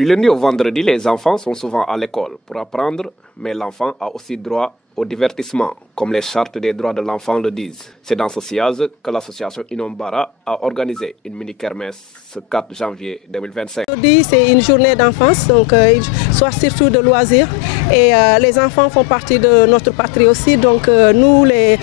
Du lundi au vendredi, les enfants sont souvent à l'école pour apprendre, mais l'enfant a aussi droit au divertissement, comme les chartes des droits de l'enfant le disent. C'est dans ce sillage que l'association Inumbara a organisé une mini-kermesse ce 4 janvier 2025. Aujourd'hui, c'est une journée d'enfance, donc soit surtout de loisirs. Et les enfants font partie de notre patrie aussi. Donc nous, les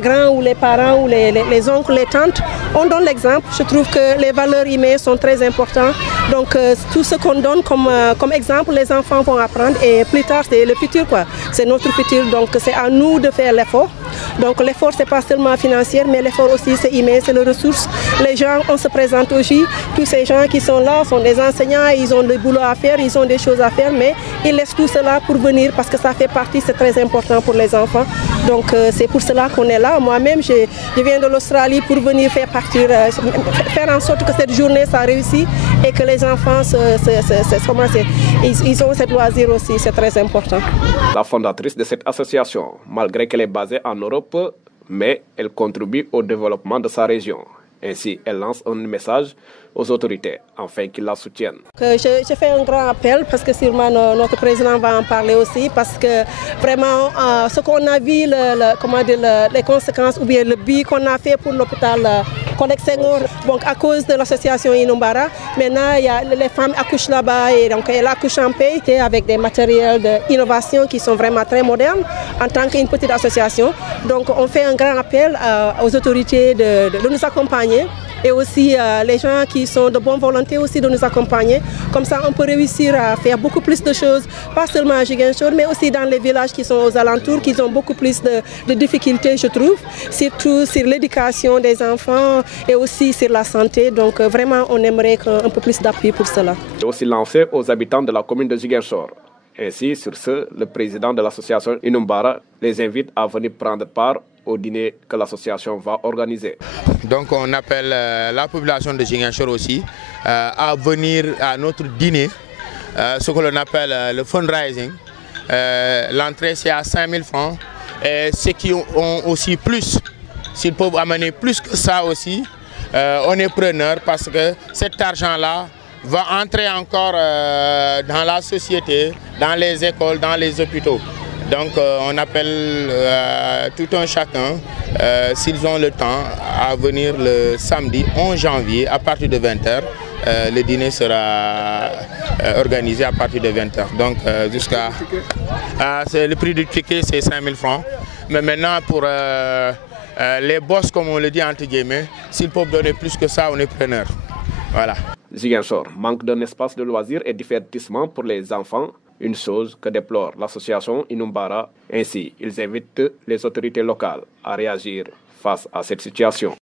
grands ou les parents ou les oncles, les tantes, on donne l'exemple. Je trouve que les valeurs humaines sont très importantes. Donc tout ce qu'on donne comme exemple, les enfants vont apprendre. Et plus tard, c'est le futur, quoi. C'est notre futur. Donc c'est à nous de faire l'effort. Donc l'effort, ce n'est pas seulement financier, mais l'effort aussi, c'est humain, c'est les ressources. Les gens, on se présente aussi. Tous ces gens qui sont là sont des enseignants, ils ont des boulots à faire, ils ont des choses à faire, mais ils laissent tout cela pour venir parce que ça fait partie, c'est très important pour les enfants. Donc c'est pour cela qu'on est là. Moi-même, je viens de l'Australie pour venir faire en sorte que cette journée, ça réussit et que les enfants, ils ont cette loisir aussi, c'est très important. La fondatrice de cette association, malgré qu'elle est basée en Europe, mais elle contribue au développement de sa région. Ainsi, elle lance un message aux autorités afin qu'ils la soutiennent. Je fais un grand appel parce que sûrement notre président va en parler aussi parce que vraiment ce qu'on a vu, les conséquences ou bien le but qu'on a fait pour l'hôpital Collègue Senghor, donc à cause de l'association Inumbara, maintenant les femmes accouchent là-bas et donc elles accouchent en paix avec des matériels d'innovation qui sont vraiment très modernes en tant qu'une petite association. Donc on fait un grand appel aux autorités de nous accompagner. Et aussi les gens qui sont de bonne volonté aussi de nous accompagner. Comme ça, on peut réussir à faire beaucoup plus de choses, pas seulement à Ziguinchor, mais aussi dans les villages qui sont aux alentours, qui ont beaucoup plus de difficultés, je trouve, surtout sur l'éducation des enfants et aussi sur la santé. Donc vraiment, on aimerait un peu plus d'appui pour cela. C'est aussi lancé aux habitants de la commune de Ziguinchor. Ainsi, sur ce, le président de l'association Inumbara les invite à venir prendre part au dîner que l'association va organiser. Donc on appelle la population de Ziguinchor aussi à venir à notre dîner, ce que l'on appelle le fundraising. L'entrée c'est à 5 000 francs et ceux qui ont aussi plus, s'ils peuvent amener plus que ça aussi, on est preneur parce que cet argent-là va entrer encore dans la société, dans les écoles, dans les hôpitaux. Donc on appelle tout un chacun, s'ils ont le temps, à venir le samedi 11 janvier à partir de 20 h. Le dîner sera organisé à partir de 20 h. Donc jusqu'à... le prix du ticket c'est 5 000 francs. Mais maintenant pour les boss, comme on le dit entre guillemets, s'ils peuvent donner plus que ça, on est preneur. Voilà. Ziguinchor manque d'un espace de loisirs et divertissement pour les enfants, une chose que déplore l'association Inumbara. Ainsi, ils invitent les autorités locales à réagir face à cette situation.